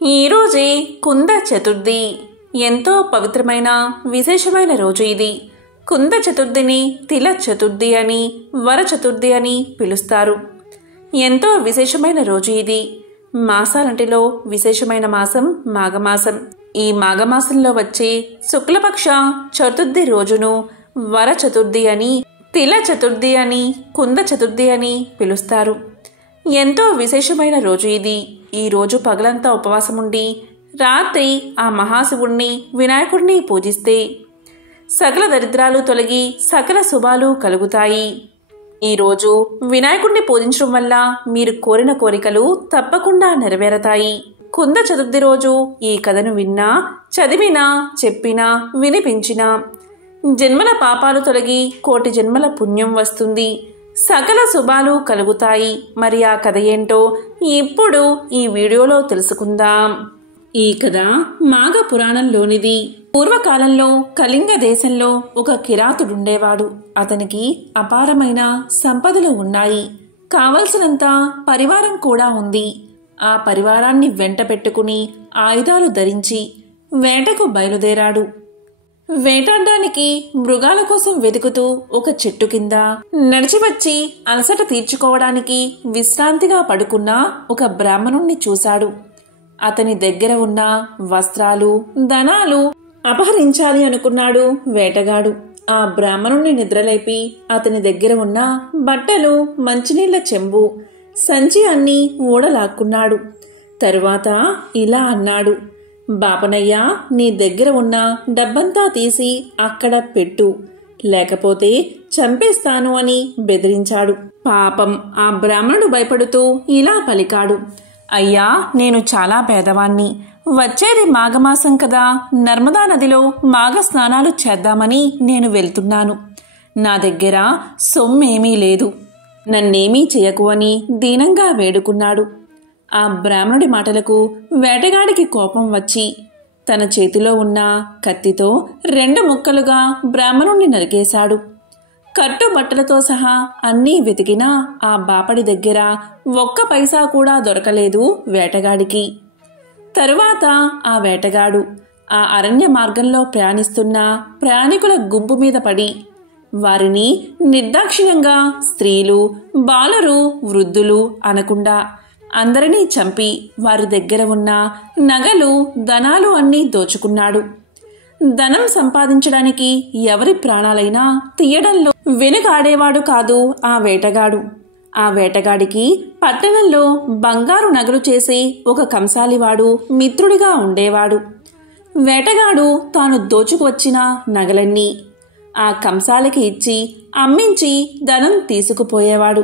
ఈరోజే కుంద చతుర్థి. ఎంతో పవిత్రమైన విశేషమైన రోజు ఇది. కుంద చతుర్థిని తిల చతుర్థి అని, వర చతుర్థి అని పిలుస్తారు. ఎంతో విశేషమైన రోజు ఇది. మాసాలంటిలో విశేషమైన మాసం మాఘమాసం. ఈ మాఘమాసంలో వచ్చే శుక్లపక్ష చతుర్థి రోజును వర చతుర్థి అని, తిల చతుర్థి అని, కుంద చతుర్థి అని పిలుస్తారు. ఎంతో విశేషమైన రోజు ఇది. ఈ రోజు పగలంతా ఉపవాసం ఉండి రాత్రి ఆ మహాశివుణ్ణి వినాయకుడిని పూజిస్తే సకల దరిద్రాలు తొలగి సకల శుభాలు కలుగుతాయి. ఈరోజు వినాయకుడిని పూజించడం వల్ల మీరు కోరిన కోరికలు తప్పకుండా నెరవేరతాయి. కుంద చతుర్థి రోజు ఈ కథను విన్నా, చదివినా, చెప్పినా, వినిపించినా జన్మల పాపాలు తొలగి కోటి జన్మల పుణ్యం వస్తుంది. సకల శుభాలు కలుగుతాయి. మరి ఆ కథ ఏంటో ఇప్పుడు ఈ వీడియోలో తెలుసుకుందాం. ఈ కథ మాఘ పురాణంలోనిది. పూర్వకాలంలో కళింగ దేశంలో ఒక కిరాతుడుండేవాడు. అతనికి అపారమైన సంపదలు ఉన్నాయి. కావలసినంత పరివారం కూడా ఉంది. ఆ పరివారాన్ని వెంట పెట్టుకుని ఆయుధాలు ధరించి వేటకు బయలుదేరాడు. వేటాడడానికి మృగాల కోసం వెతుకుతూ ఒక చెట్టు కింద నడిచి వచ్చి అలసట తీర్చుకోవడానికి విశ్రాంతిగా పడుకున్న ఒక బ్రాహ్మణుణ్ణి చూశాడు. అతని దగ్గర ఉన్న వస్త్రాలు, ధనాలు అపహరించాలి అనుకున్నాడు వేటగాడు. ఆ బ్రాహ్మణుణ్ణి నిద్రలేపి అతని దగ్గర ఉన్న బట్టలు, మంచినీళ్ల చెంబు, సంచి అన్నీ ఊడలాక్కున్నాడు. తరువాత ఇలా అన్నాడు, బాపనయ్య, నీ దగ్గర ఉన్న డబ్బంతా తీసి అక్కడ పెట్టు, లేకపోతే చంపేస్తాను అని బెదిరించాడు. పాపం ఆ బ్రాహ్మణుడు భయపడుతూ ఇలా పలికాడు, అయ్యా, నేను చాలా పేదవాణ్ణి. వచ్చేది మాఘమాసం కదా, నర్మదా నదిలో మాఘ స్నానాలు చేద్దామని నేను వెళ్తున్నాను. నా దగ్గర సొమ్మేమీ లేదు. నన్నేమీ చేయకు అని దీనంగా వేడుకున్నాడు. ఆ బ్రాహ్మణుడి మాటలకు వేటగాడికి కోపం వచ్చి తన చేతిలో ఉన్న కత్తితో 2 ముక్కలుగా బ్రాహ్మణుణ్ణి నరికేశాడు. కట్టుబట్టలతో సహా అన్నీ వెతికినా ఆ బాపడి దగ్గర ఒక్క పైసా కూడా దొరకలేదు వేటగాడికి. తరువాత ఆ వేటగాడు ఆ అరణ్య మార్గంలో ప్రయాణిస్తున్న ప్రయాణికుల గుంపు మీద పడి వారిని నిర్దాక్షిణ్యంగా స్త్రీలు, బాలరు, వృద్ధులు అనకుండా అందరినీ చంపి వారి దగ్గర ఉన్న నగలు, ధనాలు అన్నీ దోచుకున్నాడు. ధనం సంపాదించడానికి ఎవరి ప్రాణాలైనా తీయడంలో వెనుకాడేవాడు కాదు ఆ వేటగాడు. ఆ వేటగాడికి పట్టణంలో బంగారు నగలు చేసే ఒక కంసాలివాడు మిత్రుడిగా ఉండేవాడు. వేటగాడు తాను దోచుకువచ్చిన నగలన్నీ ఆ కంసాలికి ఇచ్చి అమ్మించి ధనం తీసుకుపోయేవాడు.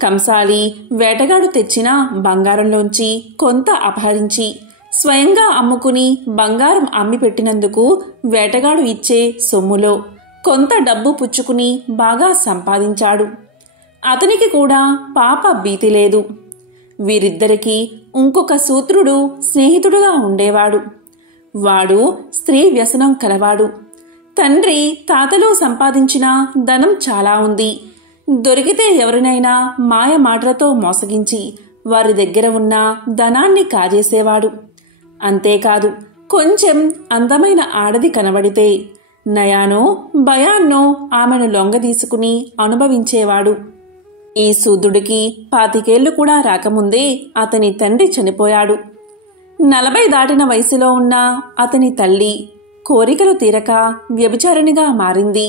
కంసాలి వేటగాడు తెచ్చిన బంగారంలోంచి కొంత అపహరించి స్వయంగా అమ్ముకుని బంగారం అమ్మి పెట్టినందుకు వేటగాడు ఇచ్చే సొమ్ములో కొంత డబ్బు పుచ్చుకుని బాగా సంపాదించాడు. అతనికి కూడా పాప భీతి లేదు. వీరిద్దరికీ ఇంకొక సూత్రుడు స్నేహితుడుగా ఉండేవాడు. వాడు స్త్రీ వ్యసనం కలవాడు. తండ్రి, తాతలు సంపాదించిన ధనం చాలా ఉంది. దొరికితే ఎవరినైనా మాయ మాటలతో మోసగించి వారి దగ్గర ఉన్న ధనాన్ని కాజేసేవాడు. అంతేకాదు, కొంచెం అందమైన ఆడది కనబడితే నయానో భయాన్నో ఆమెను లొంగదీసుకుని అనుభవించేవాడు. ఈ శూద్రుడికి 25 ఏళ్లు కూడా రాకముందే అతని తండ్రి చనిపోయాడు. 40 దాటిన వయసులో ఉన్న అతని తల్లి కోరికలు తీరక వ్యభిచారిణిగా మారింది.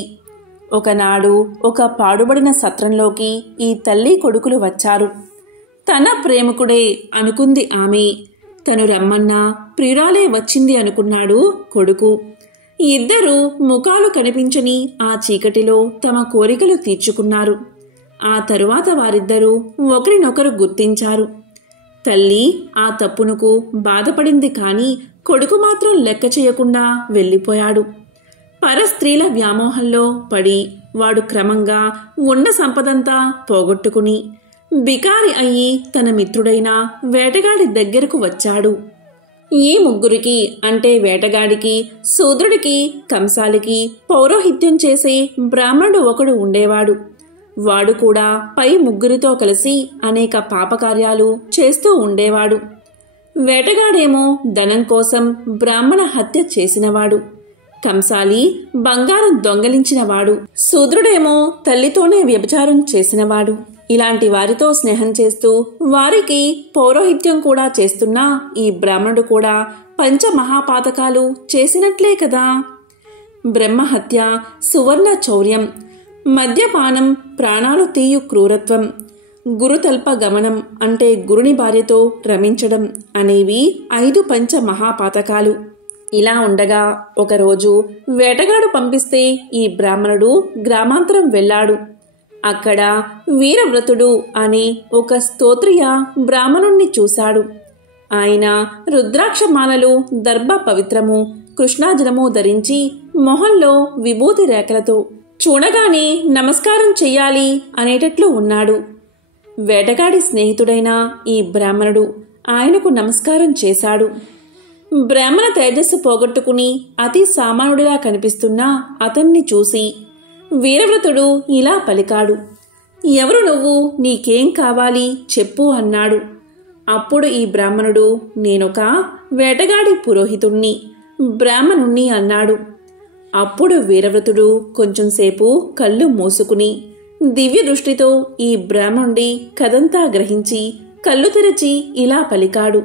ఒకనాడు ఒక పాడుబడిన సత్రంలోకి ఈ తల్లి కొడుకులు వచ్చారు. తన ప్రేమికుడే అనుకుంది ఆమె. తను రమ్మన్నా ప్రియురాలే వచ్చింది అనుకున్నాడు కొడుకు. ఇద్దరూ ముఖాలు కనిపించని ఆ చీకటిలో తమ కోరికలు తీర్చుకున్నారు. ఆ తరువాత వారిద్దరూ ఒకరినొకరు గుర్తించారు. తల్లి ఆ తప్పునకు బాధపడింది, కాని కొడుకు మాత్రం లెక్క చేయకుండా వెళ్ళిపోయాడు. పరస్త్రీల వ్యామోహంలో పడి వాడు క్రమంగా ఉన్న సంపదంతా పోగొట్టుకుని బికారి అయ్యి తన మిత్రుడైన వేటగాడి దగ్గరకు వచ్చాడు. ఈ ముగ్గురికి అంటే వేటగాడికి, శూద్రుడికి, కంసాలికి పౌరోహిత్యం చేసే బ్రాహ్మణుడు ఒకడు ఉండేవాడు. వాడు కూడా పై ముగ్గురితో కలిసి అనేక పాపకార్యాలు చేస్తూ ఉండేవాడు. వేటగాడేమో ధనం కోసం బ్రాహ్మణ హత్య చేసినవాడు, కంసాలి బంగారం దొంగలించినవాడు, శూద్రుడేమో తల్లితోనే వ్యభిచారం చేసినవాడు. ఇలాంటి వారితో స్నేహం చేస్తూ వారికి పౌరోహిత్యం కూడా చేస్తున్న ఈ బ్రాహ్మణుడు కూడా పంచమహాపాతకాలు చేసినట్లే కదా. బ్రహ్మహత్య, సువర్ణ చౌర్యం, మద్యపానం, ప్రాణాలు తీయు క్రూరత్వం, గురుతల్ప గమనం అంటే గురుని భార్యతో రమించడం అనేవి 5 పంచమహాపాతకాలు. ఇలా ఉండగా ఒకరోజు వేటగాడు పంపిస్తే ఈ బ్రాహ్మణుడు గ్రామాంతరం వెళ్ళాడు. అక్కడ వీరవ్రతుడు అనే ఒక స్తోత్రియ బ్రాహ్మణుణ్ణి చూశాడు. ఆయన రుద్రాక్షమాలలు, దర్భ పవిత్రము, కృష్ణాజనము ధరించి మొహంలో విభూతి రేఖలతో చూడగానే నమస్కారం చెయ్యాలి అనేటట్లు ఉన్నాడు. వేటగాడి స్నేహితుడైన ఈ బ్రాహ్మణుడు ఆయనకు నమస్కారం చేశాడు. బ్రాహ్మణ తేజస్సు పోగొట్టుకుని అతి సామాన్యుడిగా కనిపిస్తున్న అతన్ని చూసి వీరవ్రతుడు ఇలా పలికాడు, ఎవరు నువ్వు, నీకేం కావాలి చెప్పు అన్నాడు. అప్పుడు ఈ బ్రాహ్మణుడు, నేనొక వేటగాడి పురోహితుణ్ణి, బ్రాహ్మణుణ్ణి అన్నాడు. అప్పుడు వీరవ్రతుడు కొంచెంసేపు కళ్ళు మూసుకుని దివ్య దృష్టితో ఈ బ్రాహ్మణుడి కథంతా గ్రహించి కళ్ళు తెరచి ఇలా పలికాడు,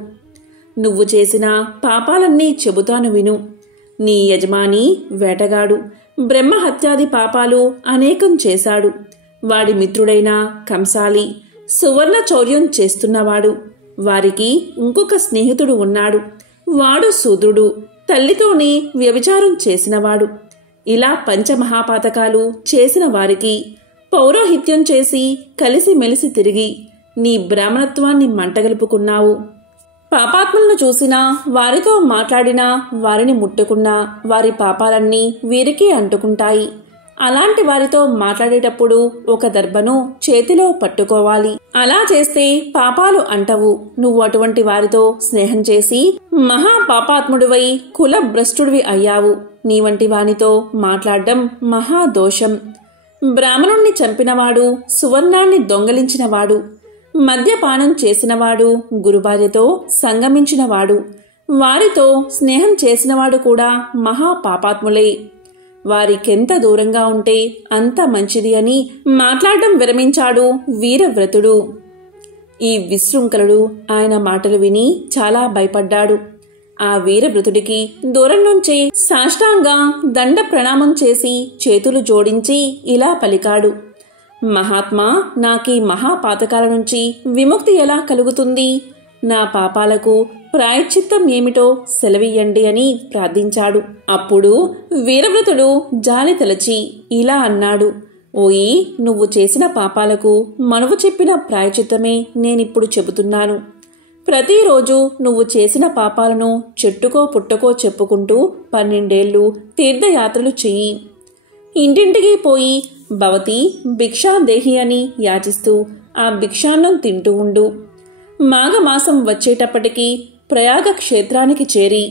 నువ్వు చేసిన పాపాలన్నీ చెబుతాను విను. నీ యజమాని వేటగాడు బ్రహ్మహత్యాది పాపాలు అనేకం చేశాడు. వాడి మిత్రుడైన కంసాలి సువర్ణ చౌర్యం చేస్తున్నవాడు. వారికి ఇంకొక స్నేహితుడు ఉన్నాడు. వాడు శూద్రుడు, తల్లితోనే వ్యభిచారం చేసినవాడు. ఇలా పంచమహాపాతకాలు చేసిన వారికి పౌరోహిత్యం చేసి కలిసిమెలిసి తిరిగి నీ బ్రాహ్మణత్వాన్ని మంటగలుపుకున్నావు. పాపాత్ములను చూసినా, వారితో మాట్లాడినా, వారిని ముట్టుకున్నా వారి పాపాలన్నీ వీరికి అంటుకుంటాయి. అలాంటి వారితో మాట్లాడేటప్పుడు ఒక దర్భను చేతిలో పట్టుకోవాలి. అలా చేస్తే పాపాలు అంటవు. నువ్వు అటువంటి వారితో స్నేహం చేసి మహాపాపాత్ముడివై కులభ్రష్టుడివి అయ్యావు. నీ వంటి వానితో మాట్లాడడం మహాదోషం. బ్రాహ్మణుణ్ణి చంపినవాడు, సువర్ణాన్ని దొంగలించినవాడు, మద్యపానం చేసినవాడు, గురుభార్యతో సంగమించినవాడు, వారితో స్నేహం చేసినవాడు కూడా మహాపాపాత్ములే. వారికెంత దూరంగా ఉంటే అంత మంచిది అని మాట్లాడడం విరమించాడు వీరవ్రతుడు. ఈ విశృంఖలుడు ఆయన మాటలు విని చాలా భయపడ్డాడు. ఆ వీరవ్రతుడికి దూరం నుంచే సాష్టాంగ దండ ప్రణామం చేసి చేతులు జోడించి ఇలా పలికాడు, మహాత్మా, నాకీ మహాపాతకాల నుంచి విముక్తి ఎలా కలుగుతుంది? నా పాపాలకు ప్రాయశ్చిత్తం ఏమిటో సెలవియ్యండి అని ప్రార్థించాడు. అప్పుడు వీరవ్రతుడు జాలి తలచి ఇలా అన్నాడు, ఓయి, నువ్వు చేసిన పాపాలకు మనువు చెప్పిన ప్రాయశ్చిత్తమే నేనిప్పుడు చెబుతున్నాను. ప్రతిరోజు నువ్వు చేసిన పాపాలను చెట్టుకో పుట్టకో చెప్పుకుంటూ 12 ఏళ్లు తీర్థయాత్రలు చెయ్యి. ఇంటింటికి పోయి భవతి భిక్షాదేహి అని యాచిస్తూ ఆ భిక్షాన్నం తింటూ ఉండు. మాఘమాసం వచ్చేటప్పటికి ప్రయాగ క్షేత్రానికి చేరి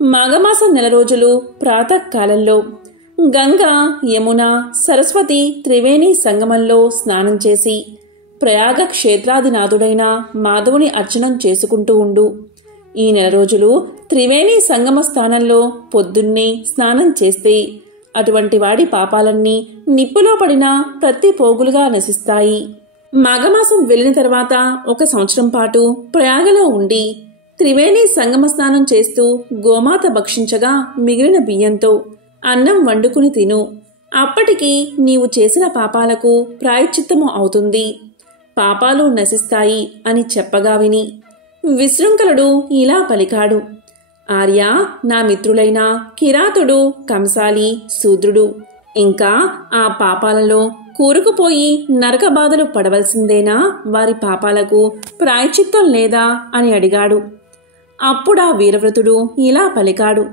మాఘమాసం 4 రోజులు ప్రాతకాలంలో గంగా, యమున, సరస్వతి త్రివేణి సంగమంలో స్నానం చేసి ప్రయాగ క్షేత్రాధినాథుడైన మాధవుని అర్చనం చేసుకుంటూ ఉండు. ఈ 4 రోజులు త్రివేణి సంగమ స్థానంలో పొద్దున్నే స్నానం చేస్తే అటువంటి వాడి పాపాలన్నీ నిప్పులో పడిన ప్రతి పోగులుగా నశిస్తాయి. మాఘమాసం వెళ్లిన తర్వాత 1 సంవత్సరం పాటు ప్రయాగలో ఉండి త్రివేణి సంగమ స్నానం చేస్తూ గోమాత భక్షించగా మిగిలిన బియ్యంతో అన్నం వండుకుని తిను. అప్పటికి నీవు చేసిన పాపాలకు ప్రాయశ్చిత్తము అవుతుంది, పాపాలు నశిస్తాయి అని చెప్పగా విని విశృంఖలుడు ఇలా పలికాడు, ఆర్య, నా మిత్రులైన కిరాతుడు, కంసాలి, శూద్రుడు ఇంకా ఆ పాపాలలో కూరుకుపోయి నరక బాధలు పడవలసిందేనా? వారి పాపాలకు ప్రాయశ్చిత్తం లేదా అని అడిగాడు. అప్పుడా వీరవ్రతుడు ఇలా పలికాడు,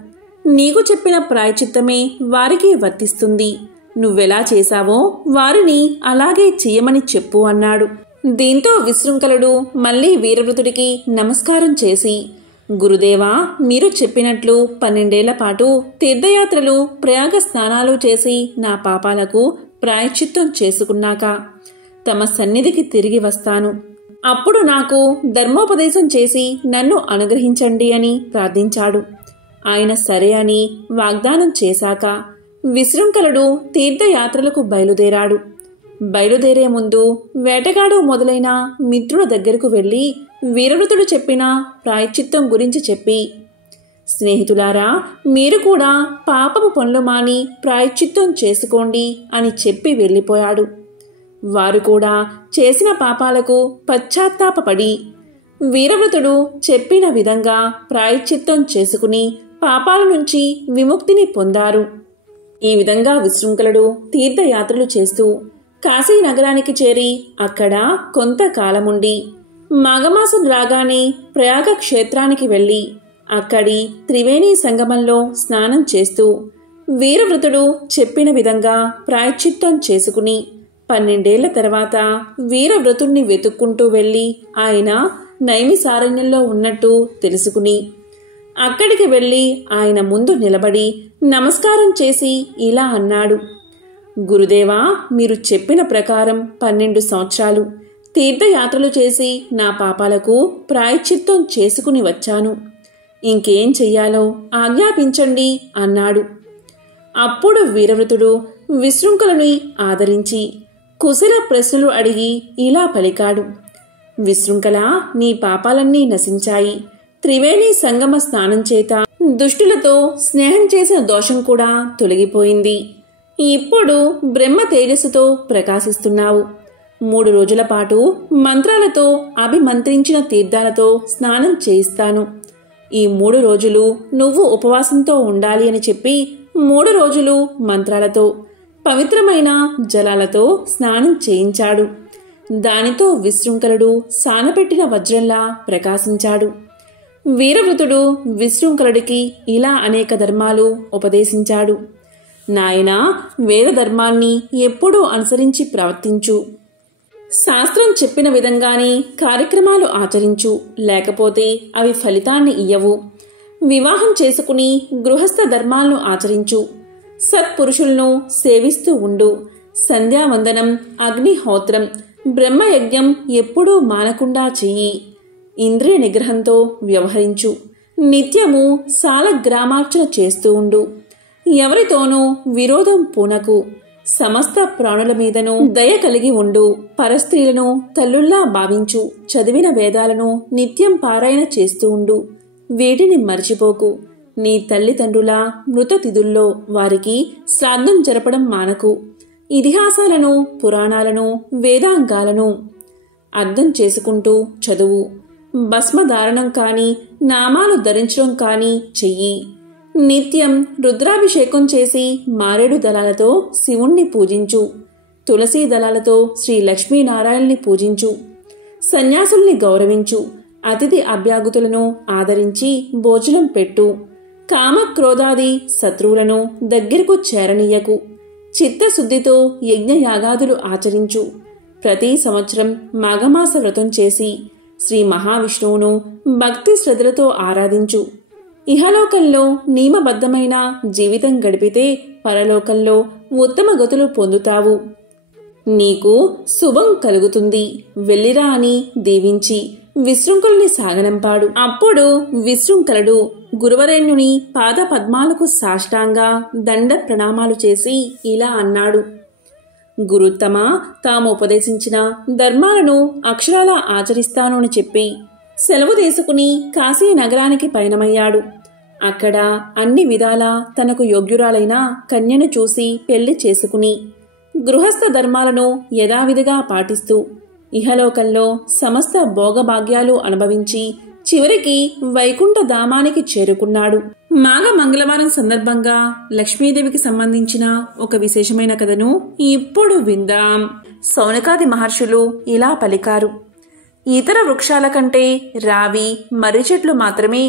నీకు చెప్పిన ప్రాయశ్చిత్తమే వారికి వర్తిస్తుంది. నువ్వెలా చేశావో వారిని అలాగే చెయ్యమని చెప్పు అన్నాడు. దీంతో విశృంఖలుడు మళ్లీ వీరవ్రతుడికి నమస్కారం చేసి, గురుదేవా, మీరు చెప్పినట్లు 12 ఏళ్ల పాటు తీర్థయాత్రలు, ప్రయాగ స్నానాలు చేసి నా పాపాలకు ప్రాయశ్చిత్తం చేసుకున్నాక తమ సన్నిధికి తిరిగి వస్తాను. అప్పుడు నాకు ధర్మోపదేశం చేసి నన్ను అనుగ్రహించండి అని ప్రార్థించాడు. ఆయన సరే అని వాగ్దానం చేశాక విశృంఖలుడు తీర్థయాత్రలకు బయలుదేరాడు. బయలుదేరే ముందు వేటగాడు మొదలైన మిత్రుల దగ్గరకు వెళ్లి వీరవృతుడు చెప్పిన ప్రాయశ్చిత్తం గురించి చెప్పి, స్నేహితులారా, మీరు కూడా పాపపు పనులు మాని ప్రాయశ్చిత్తం చేసుకోండి అని చెప్పి వెళ్ళిపోయాడు. వారు కూడా చేసిన పాపాలకు పశ్చాత్తాపపడి వీరవృతుడు చెప్పిన విధంగా ప్రాయశ్చిత్తం చేసుకుని పాపాల నుంచి విముక్తిని పొందారు. ఈ విధంగా విశృంఖలుడు తీర్థయాత్రలు చేస్తూ కాశీ నగరానికి చేరి అక్కడ కొంతకాలముండి మాఘమాసం రాగానే ప్రయాగ క్షేత్రానికి వెళ్లి అక్కడి త్రివేణి సంగమంలో స్నానం చేస్తూ వీరవృతుడు చెప్పిన విధంగా ప్రాయశ్చిత్తం చేసుకుని 12 ఏళ్ల తర్వాత వీరవ్రతుణ్ణి వెతుక్కుంటూ వెళ్లి ఆయన నైమిసారణ్యంలో ఉన్నట్టు తెలుసుకుని అక్కడికి వెళ్లి ఆయన ముందు నిలబడి నమస్కారం చేసి ఇలా అన్నాడు, గురుదేవా, మీరు చెప్పిన ప్రకారం 12 సంవత్సరాలు తీర్థయాత్రలు చేసి నా పాపాలకు ప్రాయశ్చిత్తం చేసుకుని వచ్చాను. ఇంకేం చెయ్యాలో ఆజ్ఞాపించండి అన్నాడు. అప్పుడు వీరవ్రతుడు విశృంఖలుని ఆదరించి కుశల ప్రశ్నలు అడిగి ఇలా పలికాడు, విశృంఖల, నీ పాపాలన్నీ నశించాయి. త్రివేణి సంగమ స్నానం చేత దుష్టులతో స్నేహం చేసిన దోషం కూడా తొలగిపోయింది. ఇప్పుడు బ్రహ్మ తేజస్సుతో ప్రకాశిస్తున్నావు. 3 రోజుల పాటు మంత్రాలతో అభిమంత్రించిన తీర్థాలతో స్నానం చేయిస్తాను. ఈ 3 రోజులు నువ్వు ఉపవాసంతో ఉండాలి అని చెప్పి 3 రోజులు మంత్రాలతో పవిత్రమైన జలాలతో స్నానం చేయించాడు. దానితో విశృంఖలుడు సానపెట్టిన వజ్రంలా ప్రకాశించాడు. వీరవృతుడు విశృంఖలుడికి ఇలా అనేక ధర్మాలు ఉపదేశించాడు. నాయనా, వేద ధర్మాన్ని ఎప్పుడూ అనుసరించి ప్రవర్తించు. శాస్త్రం చెప్పిన విధంగానే కార్యక్రమాలు ఆచరించు, లేకపోతే అవి ఫలితాన్ని ఇయ్యవు. వివాహం చేసుకుని గృహస్థ ధర్మాలను ఆచరించు. సత్పురుషులను సేవిస్తూ ఉండు. సంధ్యావందనం, అగ్నిహోత్రం, బ్రహ్మయజ్ఞం ఎప్పుడూ మానకుండా చెయ్యి. ఇంద్రియ నిగ్రహంతో వ్యవహరించు. నిత్యము సాలగ్రామార్చన చేస్తూ ఉండు. ఎవరితోనూ విరోధం పూనకు. సమస్త ప్రాణుల మీదను దయ కలిగి ఉండు. పరస్త్రీలను తల్లుల్లా భావించు. చదివిన వేదాలను నిత్యం పారాయణ చేస్తూ ఉండు. వీటిని మర్చిపోకు. నీ తల్లిదండ్రుల మృత తిథుల్లో వారికి శ్రాద్ధం జరపడం మానకు. ఇతిహాసాలను, పురాణాలను, వేదాంగాలను అర్థం చేసుకుంటూ చదువు. భస్మధారణం కాని, నామాలు ధరించడం కాని చెయ్యి. నిత్యం రుద్రాభిషేకం చేసి మారేడు దళాలతో శివుణ్ణి పూజించు. తులసీ దళాలతో శ్రీ లక్ష్మీనారాయణ్ణి పూజించు. సన్యాసుల్ని గౌరవించు. అతిథి అభ్యాగతులను ఆదరించి భోజనం పెట్టు. కామక్రోధాది శత్రువులను దగ్గరకు చేరనీయకు. చిత్తశుద్ధితో యజ్ఞయాగాదులు ఆచరించు. ప్రతి సంవత్సరం మాఘమాస వ్రతం చేసి శ్రీ మహావిష్ణువును భక్తి శ్రద్ధలతో ఆరాధించు. ఇహలోకంలో నియమబద్ధమైన జీవితం గడిపితే పరలోకంలో ఉత్తమ గతులు పొందుతావు. నీకు శుభం కలుగుతుంది. వెళ్ళిరా అని దీవించి విశృంఖలుని సాగనంపాడు. అప్పుడు విశృంఖలుడు గురువరేణ్యుని పాద పద్మాలకు సాష్టాంగా దండ ప్రణామాలు చేసి ఇలా అన్నాడు, గురుత్తమ, తాము ఉపదేశించిన ధర్మాలను అక్షరాలా ఆచరిస్తాను అని చెప్పి సెలవు తీసుకుని కాశీ నగరానికి పయనమయ్యాడు. అక్కడ అన్ని విధాలా తనకు యోగ్యురాలైన కన్యను చూసి పెళ్లి చేసుకుని గృహస్థ ధర్మాలను యథావిధిగా పాటిస్తూ ఇహలోకంలో సమస్త భోగభాగ్యాలు అనుభవించి చివరికి వైకుంఠ ధామానికి చేరుకున్నాడు. మాఘ మంగళవారం సందర్భంగా లక్ష్మీదేవికి సంబంధించిన ఒక విశేషమైన కథను ఇప్పుడు విందాం. సౌనకాది మహర్షులు ఇలా పలికారు, ఇతర వృక్షాల కంటే రావి, మర్రి చెట్లు మాత్రమే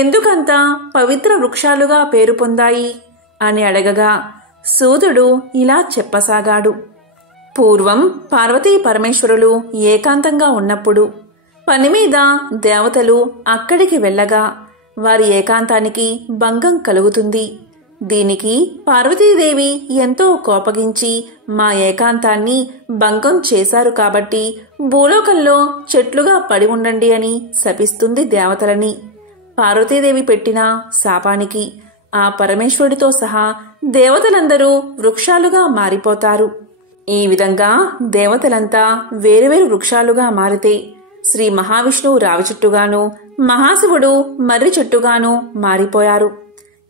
ఎందుకంత పవిత్ర వృక్షాలుగా పేరు పొందాయి అని అడగగా సూతుడు ఇలా చెప్పసాగాడు. పూర్వం పార్వతీ పరమేశ్వరులు ఏకాంతంగా ఉన్నప్పుడు పని మీద దేవతలు అక్కడికి వెళ్ళగా వారి ఏకాంతానికి భంగం కలుగుతుంది. దీనికి పార్వతీదేవి ఎంతో కోపగించి మా ఏకాంతాన్ని భంగం చేశారు కాబట్టి భూలోకంలో చెట్లుగా పడి ఉండండి అని శపిస్తుంది దేవతలని. పార్వతీదేవి పెట్టిన శాపానికి ఆ పరమేశ్వరుడితో సహా దేవతలందరూ వృక్షాలుగా మారిపోతారు. ఈ విధంగా దేవతలంతా వేరువేరు వృక్షాలుగా మారితే శ్రీ మహావిష్ణువు రావి చెట్టుగాను, మహాశివుడు మర్రి చెట్టుగాను మారిపోయారు.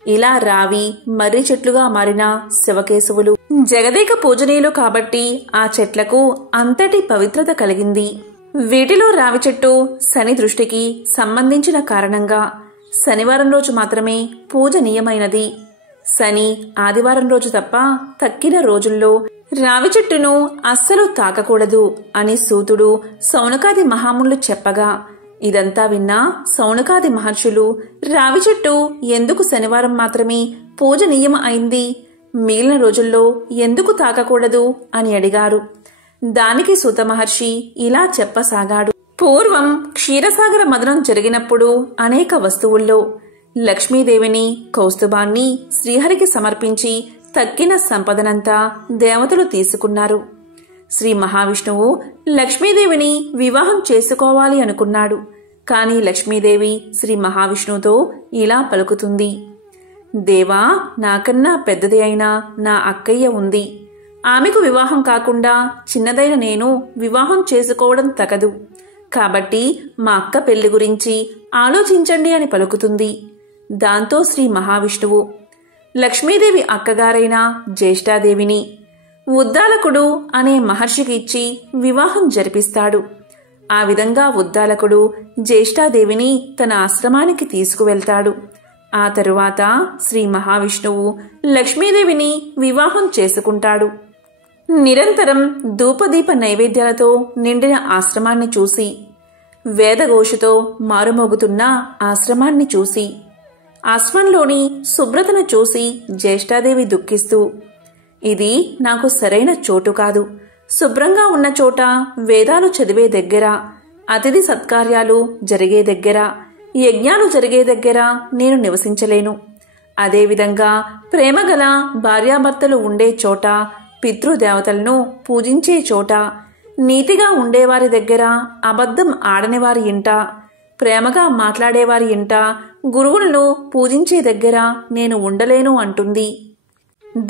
ఇలా రావి మర్రి చెట్లుగా మారిన శివకేశవులు జగదేక పూజనీయులు కాబట్టి ఆ చెట్లకు అంతటి పవిత్రత కలిగింది. వీటిలో రావి చెట్టు శని దృష్టికి సంబంధించిన కారణంగా శనివారం రోజు మాత్రమే పూజనీయమైనది. శని ఆదివారం రోజు తప్ప తక్కిన రోజుల్లో రావి చెట్టును అస్సలు తాకకూడదు అని సూతుడు శౌనకాది మహామునులు చెప్పగా ఇదంతా విన్నా శౌనకాది మహర్షులు రావి చెట్టు ఎందుకు శనివారం మాత్రమే పూజనీయం అయింది, మిగిలిన రోజుల్లో ఎందుకు తాకకూడదు అని అడిగారు. దానికి సూత మహర్షి ఇలా చెప్పసాగాడు. పూర్వం క్షీరసాగర మదనం జరిగినప్పుడు అనేక వస్తువుల్లో లక్ష్మీదేవిని, కౌస్తుభాన్ని శ్రీహరికి సమర్పించి తక్కిన సంపదనంతా దేవతలు తీసుకున్నారు. శ్రీ మహావిష్ణువు లక్ష్మీదేవిని వివాహం చేసుకోవాలి అనుకున్నాడు. కాని లక్ష్మీదేవి శ్రీ మహావిష్ణువుతో ఇలా పలుకుతుంది. దేవా, నాకన్నా పెద్దది అయినా నా అక్కయ్య ఉంది. ఆమెకు వివాహం కాకుండా చిన్నదైన నేను వివాహం చేసుకోవడం తగదు. కాబట్టి మా అక్క పెళ్లి గురించి ఆలోచించండి అని పలుకుతుంది. దాంతో శ్రీ మహావిష్ణువు లక్ష్మీదేవి అక్కగారైన జ్యేష్ఠాదేవిని ఉద్దాలకుడు అనే మహర్షికి ఇచ్చి వివాహం జరిపిస్తాడు. ఆ విధంగా ఉద్దాలకుడు జ్యేష్ఠాదేవిని తన ఆశ్రమానికి తీసుకువెళ్తాడు. ఆ తరువాత శ్రీ మహావిష్ణువు లక్ష్మీదేవిని వివాహం చేసుకుంటాడు. నిరంతరం ధూపదీప నైవేద్యాలతో నిండిన ఆశ్రమాన్ని చూసి, వేదఘోషతో మారుమోగుతున్న ఆశ్రమాన్ని చూసి, ఆశ్రమంలోని శుభ్రతను చూసి జ్యేష్ఠాదేవి దుఃఖిస్తూ, ఇది నాకు సరైన చోటు కాదు. శుభ్రంగా ఉన్న చోట, వేదాలు చదివే దగ్గర, అతిథి సత్కార్యాలు జరిగే దగ్గర, యజ్ఞాలు జరిగే దగ్గర నేను నివసించలేను. అదేవిధంగా ప్రేమగల భార్యాభర్తలు ఉండే చోట, పితృదేవతలను పూజించే చోట, నీతిగా ఉండేవారి దగ్గర, అబద్ధం ఆడనివారి ఇంట, ప్రేమగా మాట్లాడేవారి ఇంట, గురువులను పూజించే దగ్గర నేను ఉండలేను అంటుంది.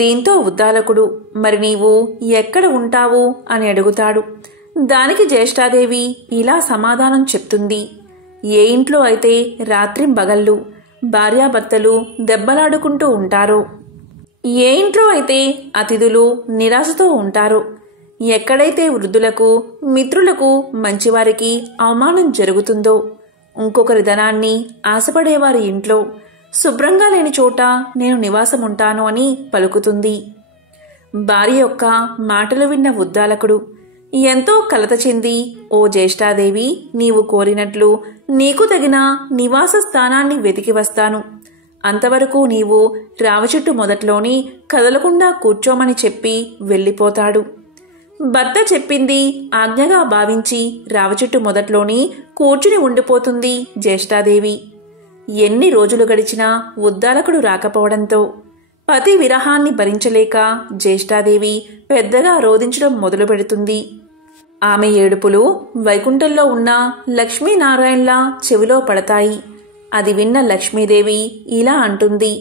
దీంతో ఉద్దాలకుడు, మరి నీవు ఎక్కడ ఉంటావు అని అడుగుతాడు. దానికి జ్యేష్ఠాదేవి ఇలా సమాధానం చెప్తుంది. ఏ ఇంట్లో అయితే రాత్రింబగళ్ళు భార్యాభర్తలు దెబ్బలాడుకుంటూ ఉంటారో, ఏ ఇంట్లో అయితే అతిథులు నిరాశతో ఉంటారో, ఎక్కడైతే వృద్ధులకు, మిత్రులకు, మంచివారికి అవమానం జరుగుతుందో, ఇంకొకరి ధనాన్ని ఆశపడేవారి ఇంట్లో, శుభ్రంగా లేని చోట నేను నివాసముంటాను అని పలుకుతుంది. భార్య యొక్క మాటలు విన్న ఉద్దాలకుడు ఎంతో కలత చెంది, ఓ జ్యేష్ఠాదేవి, నీవు కోరినట్లు నీకు తగిన నివాస స్థానాన్ని వెతికి వస్తాను. అంతవరకు నీవు రావి చెట్టు మొదట్లోని కదలకుండా కూర్చోమని చెప్పి వెళ్ళిపోతాడు. భర్త చెప్పింది ఆజ్ఞగా భావించి రావి చెట్టు మొదట్లోని కూర్చుని ఉండిపోతుంది జ్యేష్ఠాదేవి. ఎన్ని రోజులు గడిచినా ఉద్దాలకుడు రాకపోవడంతో పతి విరహాన్ని భరించలేక జ్యేష్ఠాదేవి పెద్దగా రోదించడం మొదలు పెడుతుంది. ఆమె ఏడుపులు వైకుంఠంలో ఉన్న లక్ష్మీనారాయణల చెవిలో పడతాయి. అది విన్న లక్ష్మీదేవి ఇలా అంటుంది.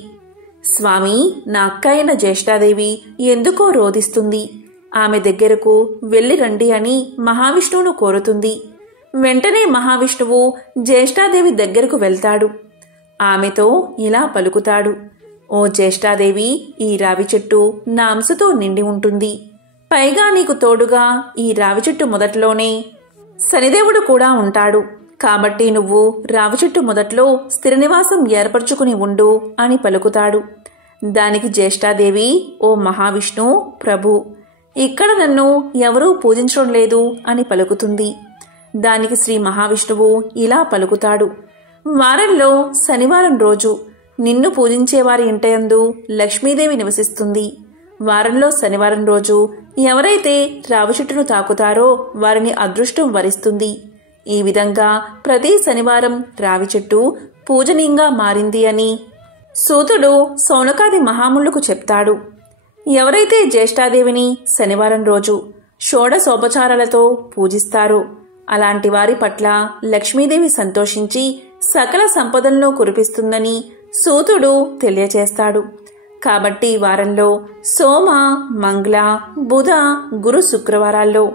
స్వామి, నా అక్క అయిన జ్యేష్ఠాదేవి ఎందుకో రోదిస్తుంది. ఆమె దగ్గరకు వెళ్ళి రండి అని మహావిష్ణువును కోరుతుంది. వెంటనే మహావిష్ణువు జ్యేష్ఠాదేవి దగ్గరకు వెళ్తాడు. ఆమెతో ఇలా పలుకుతాడు. ఓ జ్యేష్ఠాదేవి, ఈ రావి చెట్టు నా అంశతో నిండి ఉంటుంది. పైగా నీకు తోడుగా ఈ రావి చెట్టు మొదట్లోనే శనిదేవుడు కూడా ఉంటాడు. కాబట్టి నువ్వు రావి చెట్టు మొదట్లో స్థిర నివాసం ఏర్పరచుకుని ఉండు అని పలుకుతాడు. దానికి జ్యేష్ఠాదేవి, ఓ మహావిష్ణు ప్రభు, ఇక్కడ నన్ను ఎవరూ పూజించడం లేదు అని పలుకుతుంది. దానికి శ్రీ మహావిష్ణువు ఇలా పలుకుతాడు. వారంలో శనివారం రోజు నిన్ను పూజించేవారి ఇంటయందు లక్ష్మీదేవి నివసిస్తుంది. వారంలో శనివారం రోజు ఎవరైతే రావి చెట్టును తాకుతారో వారిని అదృష్టం వరిస్తుంది. ఈ విధంగా ప్రతి శనివారం రావి చెట్టు పూజనీయంగా మారింది అని సూతుడు సౌనకాది మహాములకు చెప్తాడు. ఎవరైతే జ్యేష్ఠాదేవిని శనివారం రోజు షోడశోపచారాలతో పూజిస్తారో అలాంటి వారి పట్ల లక్ష్మీదేవి సంతోషించి సకల సంపదలను కురిపిస్తుందని సూతుడు తెలియచేస్తాడు. కాబట్టి వారంలో సోమ, మంగళ, బుధ, గురు, శుక్రవారాల్లో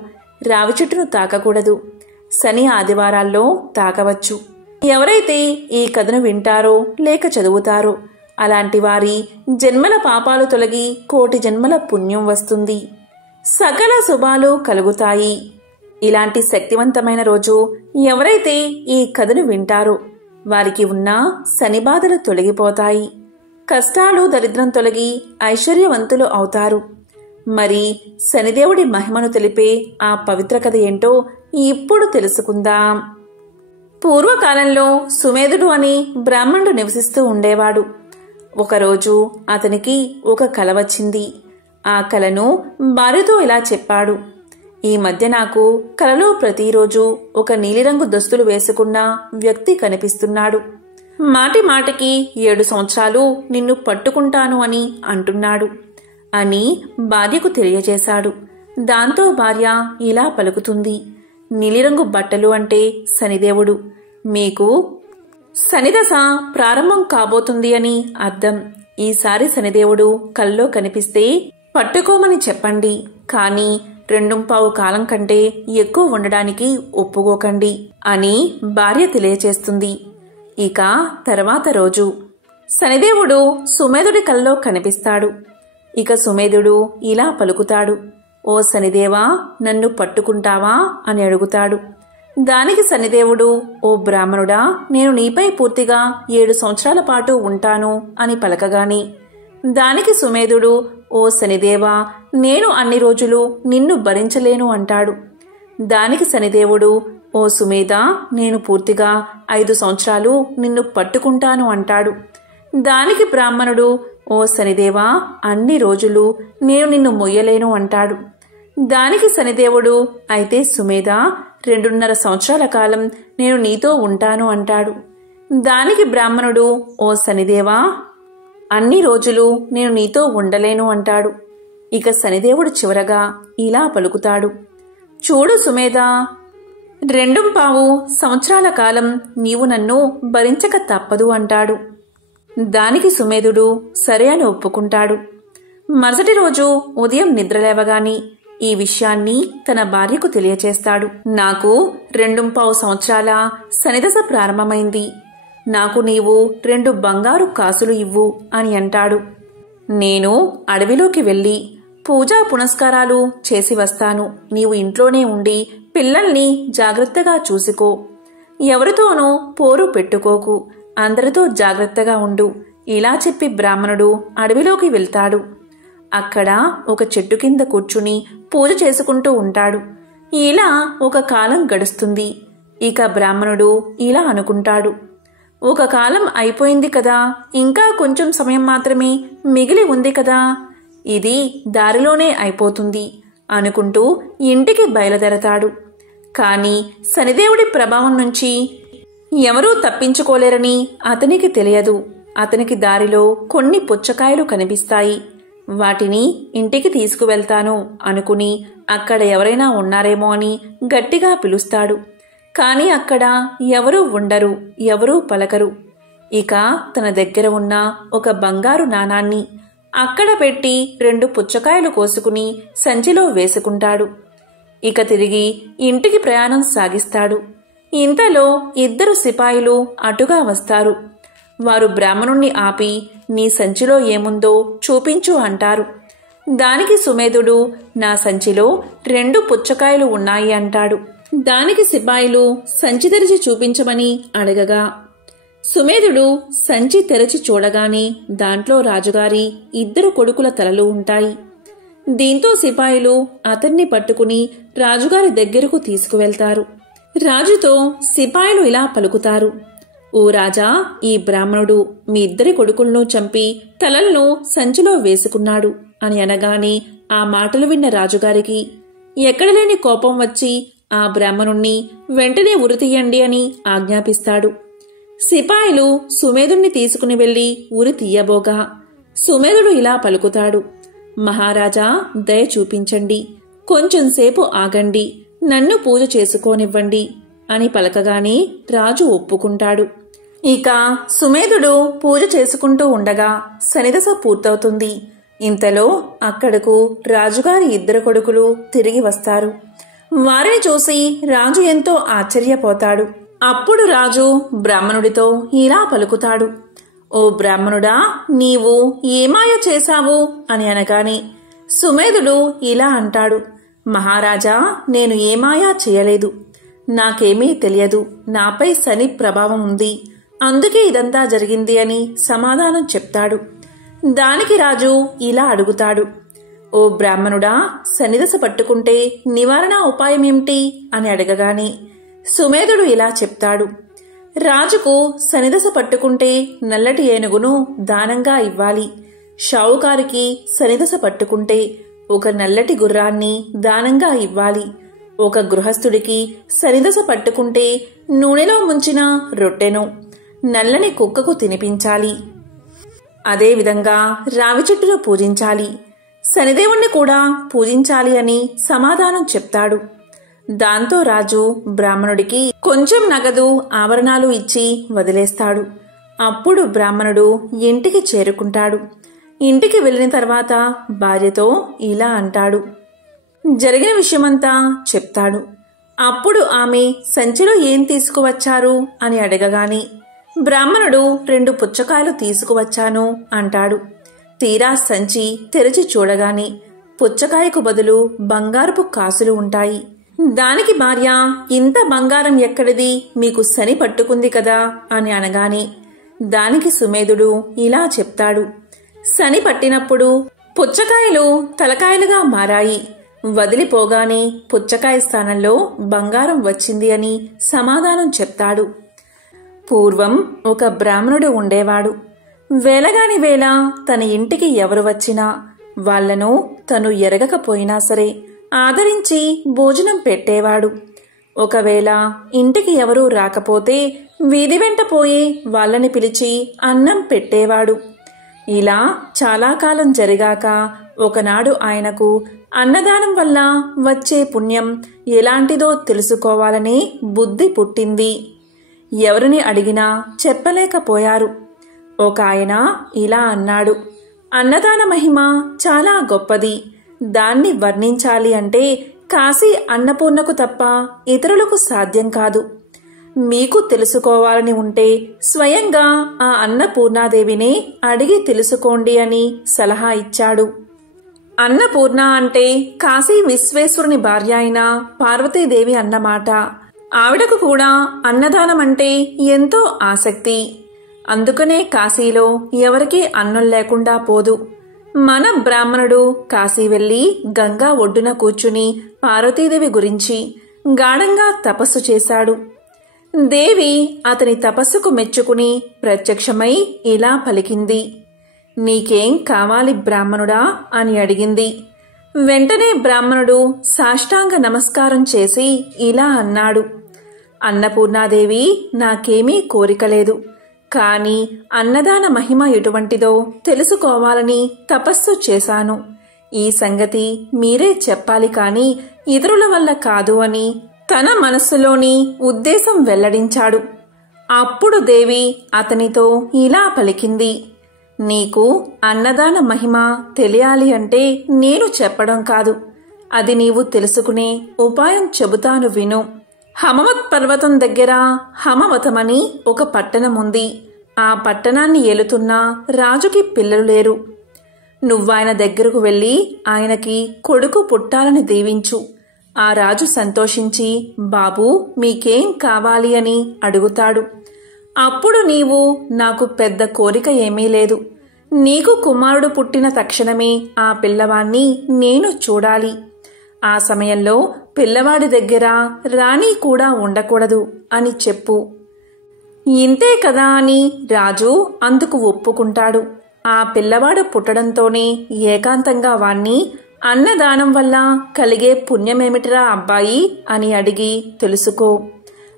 రావి చెట్టును తాకకూడదు. శని, ఆదివారాల్లో తాకవచ్చు. ఎవరైతే ఈ కథను వింటారో లేక చదువుతారో అలాంటి వారి జన్మల పాపాలు తొలగి కోటి జన్మల పుణ్యం వస్తుంది. సకల శుభాలు కలుగుతాయి. ఇలాంటి శక్తివంతమైన రోజు ఎవరైతే ఈ కథను వింటారో వారికి ఉన్న శని బాధలు తొలగిపోతాయి. కష్టాలు, దరిద్రం తొలగి ఐశ్వర్యవంతులు అవుతారు. మరి శనిదేవుడి మహిమను తెలిపే ఆ పవిత్ర కథ ఏంటో ఇప్పుడు తెలుసుకుందాం. పూర్వకాలంలో సుమేధుడు అని బ్రాహ్మణుడు నివసిస్తూ ఉండేవాడు. ఒకరోజు అతనికి ఒక కల వచ్చింది. ఆ కలను భార్యతో ఇలా చెప్పాడు. ఈ మధ్య నాకు కలలో ప్రతిరోజు ఒక నీలిరంగు దుస్తులు వేసుకున్న వ్యక్తి కనిపిస్తున్నాడు. మాటి మాటికి 7 సంవత్సరాలు నిన్ను పట్టుకుంటాను అని అంటున్నాడు అని భార్యకు తెలియజేశాడు. దాంతో భార్య ఇలా పలుకుతుంది. నీలిరంగు బట్టలు అంటే శనిదేవుడు. మీకు శనిదశ ప్రారంభం కాబోతుంది అని అర్థం. ఈసారి శనిదేవుడు కల్లో కనిపిస్తే పట్టుకోమని చెప్పండి. కానీ 2.25 కాలం కంటే ఎక్కువ ఉండడానికి ఒప్పుకోకండి అని భార్య తెలియచేస్తుంది. ఇక తర్వాత రోజు శనిదేవుడు సుమేధుడి కల్లో కనిపిస్తాడు. ఇక సుమేధుడు ఇలా పలుకుతాడు. ఓ శనిదేవా, నన్ను పట్టుకుంటావా అని అడుగుతాడు. దానికి శనిదేవుడు, ఓ బ్రాహ్మణుడా, నేను నీపై పూర్తిగా 7 సంవత్సరాల పాటు ఉంటాను అని పలకగాని దానికి సుమేధుడు, ఓ శనిదేవా, నేను అన్ని రోజులు నిన్ను భరించలేను అంటాడు. దానికి శనిదేవుడు, ఓ సుమేధ, నేను పూర్తిగా 5 సంవత్సరాలు నిన్ను పట్టుకుంటాను అంటాడు. దానికి బ్రాహ్మణుడు, ఓ శనిదేవా, అన్ని రోజులు నేను నిన్ను మొయ్యలేను అంటాడు. దానికి శనిదేవుడు, అయితే సుమేధ, 2.5 సంవత్సరాల కాలం నేను నీతో ఉంటాను అంటాడు. దానికి బ్రాహ్మణుడు, ఓ శనిదేవా, అన్ని రోజులు నేను నీతో ఉండలేను అంటాడు. ఇక శనిదేవుడు చివరగా ఇలా పలుకుతాడు. చూడు సుమేధ, 2.25 సంవత్సరాల కాలం నీవు నన్ను భరించక తప్పదు అంటాడు. దానికి సుమేధుడు సరే అని ఒప్పుకుంటాడు. మరుసటి రోజు ఉదయం నిద్రలేవగాని ఈ విషయాన్ని తన భార్యకు తెలియచేస్తాడు. నాకు 2.25 సంవత్సరాల శనిదశ ప్రారంభమైంది. నాకు నీవు 2 బంగారు కాసులు ఇవ్వు అని అంటాడు. నేను అడవిలోకి వెళ్ళి పూజా పునస్కారాలు చేసి వస్తాను. నీవు ఇంట్లోనే ఉండి పిల్లల్ని జాగ్రత్తగా చూసుకో. ఎవరితోనూ పోరు పెట్టుకోకు. అందరితో జాగ్రత్తగా ఉండు. ఇలా చెప్పి బ్రాహ్మణుడు అడవిలోకి వెళ్తాడు. అక్కడ ఒక చెట్టు కింద కూర్చుని పూజ చేసుకుంటూ ఉంటాడు. ఇలా ఒక కాలం గడుస్తుంది. ఇక బ్రాహ్మణుడు ఇలా అనుకుంటాడు. ఒక కాలం అయిపోయింది కదా, ఇంకా కొంచెం సమయం మాత్రమే మిగిలి ఉంది కదా, ఇది దారిలోనే అయిపోతుంది అనుకుంటూ ఇంటికి బయలుదేరతాడు. కాని శనిదేవుడి ప్రభావం నుంచి ఎవరూ తప్పించుకోలేరని అతనికి తెలియదు. అతనికి దారిలో కొన్ని పుచ్చకాయలు కనిపిస్తాయి. వాటిని ఇంటికి తీసుకువెళ్తాను అనుకుని అక్కడ ఎవరైనా ఉన్నారేమో అని గట్టిగా పిలుస్తాడు. కాని అక్కడ ఎవరూ ఉండరు, ఎవరూ పలకరు. ఇక తన దగ్గర ఉన్న ఒక బంగారు నాణాన్ని అక్కడ పెట్టి 2 పుచ్చకాయలు కోసుకుని సంచిలో వేసుకుంటాడు. ఇక తిరిగి ఇంటికి ప్రయాణం సాగిస్తాడు. ఇంతలో 2 సిపాయిలు అటుగా వస్తారు. వారు బ్రాహ్మణుణ్ణి ఆపి, నీ సంచిలో ఏముందో చూపించు అంటారు. దానికి సుమేధుడు, నా సంచిలో 2 పుచ్చకాయలు ఉన్నాయి అంటాడు. దానికి సిపాయిలు సంచి తెరిచి చూపించమని అడగగా సుమేధుడు సంచి తెరచి చూడగానే దాంట్లో రాజుగారి 2 కొడుకుల తలలు ఉంటాయి. దీంతో సిపాయిలు అతన్ని పట్టుకుని రాజుగారి దగ్గరకు తీసుకువెళ్తారు. రాజుతో సిపాయిలు ఇలా పలుకుతారు. ఓ రాజా, ఈ బ్రాహ్మణుడు మీ 2 కొడుకులను చంపి తలలను సంచిలో వేసుకున్నాడు అని అనగానే ఆ మాటలు విన్న రాజుగారికి ఎక్కడలేని కోపం వచ్చి ఆ బ్రాహ్మణుణ్ణి వెంటనే ఉరితీయండి అని ఆజ్ఞాపిస్తాడు. సిపాయిలు సుమేధుణ్ణి తీసుకుని వెళ్లి ఉరి తీయబోగా సుమేధుడు ఇలా పలుకుతాడు, మహారాజా దయ చూపించండి, కొంచెంసేపు ఆగండి, నన్ను పూజ చేసుకోనివ్వండి అని పలకగానే రాజు ఒప్పుకుంటాడు. ఇక సుమేధుడు పూజ చేసుకుంటూ ఉండగా శనిదశ పూర్తవుతుంది. ఇంతలో అక్కడకు రాజుగారి 2 కొడుకులు తిరిగి వస్తారు. వారిని చూసి రాజు ఎంతో ఆశ్చర్యపోతాడు. అప్పుడు రాజు బ్రాహ్మణుడితో ఇలా పలుకుతాడు, ఓ బ్రాహ్మణుడా, నీవు ఏమాయ చేశావు అని అనగానే సుమేధుడు ఇలా అంటాడు, మహారాజా, నేను ఏమాయా చేయలేదు, నాకేమీ తెలియదు, నాపై శని ప్రభావం ఉంది, అందుకే ఇదంతా జరిగింది అని సమాధానం చెప్తాడు. దానికి రాజు ఇలా అడుగుతాడు, ఓ బ్రాహ్మణుడా, శనిదశ పట్టుకుంటే నివారణ ఉపాయమేమిటి అని అడగగానే సుమేధుడు ఇలా చెప్తాడు, రాజుకు శనిదశ పట్టుకుంటే నల్లటి ఏనుగును దానంగా ఇవ్వాలి, షావుకారికి శనిదశ పట్టుకుంటే ఒక నల్లటి గుర్రాన్ని దానంగా ఇవ్వాలి, ఒక గృహస్థుడికి శనిదశ పట్టుకుంటే నూనెలో ముంచిన రొట్టెను నల్లని కుక్కకు తినిపించాలి, అదేవిధంగా రావి చెట్టును పూజించాలి, శనిదేవుణ్ణి కూడా పూజించాలి అని సమాధానం చెప్తాడు. దాంతో రాజు బ్రాహ్మణుడికి కొంచెం నగదు ఆభరణాలు ఇచ్చి వదిలేస్తాడు. అప్పుడు బ్రాహ్మణుడు ఇంటికి చేరుకుంటాడు. ఇంటికి వెళ్ళిన తర్వాత భార్యతో ఇలా అంటాడు, జరిగిన విషయమంతా చెప్తాడు. అప్పుడు ఆమె సంచిలో ఏం తీసుకువచ్చారు అని అడగగానే బ్రాహ్మణుడు 2 పుచ్చకాయలు తీసుకువచ్చాను అంటాడు. తీరా సంచి తెరిచి చూడగానే పుచ్చకాయకు బదులు బంగారపు కాసులు ఉంటాయి. దానికి భార్య, ఇంత బంగారం ఎక్కడిది, మీకు శని పట్టుకుంది కదా అని అనగానే దానికి సుమేధుడు ఇలా చెప్తాడు, శని పట్టినప్పుడు పుచ్చకాయలు తలకాయలుగా మారాయి, వదిలిపోగానే పుచ్చకాయ స్థానంలో బంగారం వచ్చింది అని సమాధానం చెప్తాడు. పూర్వం ఒక బ్రాహ్మణుడు ఉండేవాడు. వేలగాని వేళ తన ఇంటికి ఎవరు వచ్చినా వాళ్లను తను ఎరగకపోయినా సరే ఆదరించి భోజనం పెట్టేవాడు. ఒకవేళ ఇంటికి ఎవరూ రాకపోతే వీధి వెంట పోయి వాళ్ళని పిలిచి అన్నం పెట్టేవాడు. ఇలా చాలా కాలం జరిగాక ఒకనాడు ఆయనకు అన్నదానం వల్ల వచ్చే పుణ్యం ఎలాంటిదో తెలుసుకోవాలని బుద్ధి పుట్టింది. ఎవరిని అడిగినా చెప్పలేకపోయారు. ఒక ఆయన ఇలా అన్నాడు, అన్నదాన మహిమ చాలా గొప్పది, దాన్ని వర్ణించాలి అంటే కాశీ అన్నపూర్ణకు తప్ప ఇతరులకు సాధ్యం కాదు. మీకు తెలుసుకోవాలని ఉంటే స్వయంగా ఆ అన్నపూర్ణాదేవిని అడిగి తెలుసుకోండి అని సలహా ఇచ్చాడు. అన్నపూర్ణ అంటే కాశీ విశ్వేశ్వరుని భార్య అయిన పార్వతీదేవి అన్నమాట. ఆవిడకు కూడా అన్నదానం అంటే ఎంతో ఆసక్తి. అందుకనే కాశీలో ఎవరికీ అన్నం లేకుండా పోదు. మన బ్రాహ్మణుడు కాశీ వెళ్లి గంగా ఒడ్డున కూర్చుని పార్వతీదేవి గురించి గాఢంగా తపస్సు చేశాడు. దేవి అతని తపస్సుకు మెచ్చుకుని ప్రత్యక్షమై ఇలా పలికింది, నీకేం కావాలి బ్రాహ్మణుడా అని అడిగింది. వెంటనే బ్రాహ్మణుడు సాష్టాంగ నమస్కారం చేసి ఇలా అన్నాడు, అన్నపూర్ణాదేవి, నాకేమీ కోరికలేదు, కాని అన్నదాన మహిమ ఎటువంటిదో తెలుసుకోవాలని తపస్సు చేశాను. ఈ సంగతి మీరే చెప్పాలి కాని ఇతరుల వల్ల కాదు అని తన మనస్సులోని ఉద్దేశం వెల్లడించాడు. అప్పుడు దేవి అతనితో ఇలా పలికింది, నీకు అన్నదాన మహిమ తెలియాలి అంటే నేను చెప్పడం కాదు, అది నీవు తెలుసుకునే ఉపాయం చెబుతాను విను. హమవత్ పర్వతం దగ్గర హమవతమని ఒక పట్టణం ఉంది. ఆ పట్టణాన్ని ఏలుతున్న రాజుకి పిల్లలు లేరు. నువ్వాయన దగ్గరకు వెళ్లి ఆయనకి కొడుకు పుట్టాలని దీవించు. ఆ రాజు సంతోషించి, బాబూ మీకేం కావాలి అని అడుగుతాడు. అప్పుడు నీవు, నాకు పెద్ద కోరిక ఏమీ లేదు, నీకు కుమారుడు పుట్టిన తక్షణమే ఆ పిల్లవాణ్ణి నేను చూడాలి. ఆ సమయంలో పిల్లవాడి దగ్గర రాణి కూడా ఉండకూడదు అని చెప్పు. ఇంతే కదా అని రాజు అందుకు ఒప్పుకుంటాడు. ఆ పిల్లవాడు పుట్టడంతోనే ఏకాంతంగా వాణ్ణి అన్నదానం వల్ల కలిగే పుణ్యమేమిటిరా అబ్బాయి అని అడిగి తెలుసుకో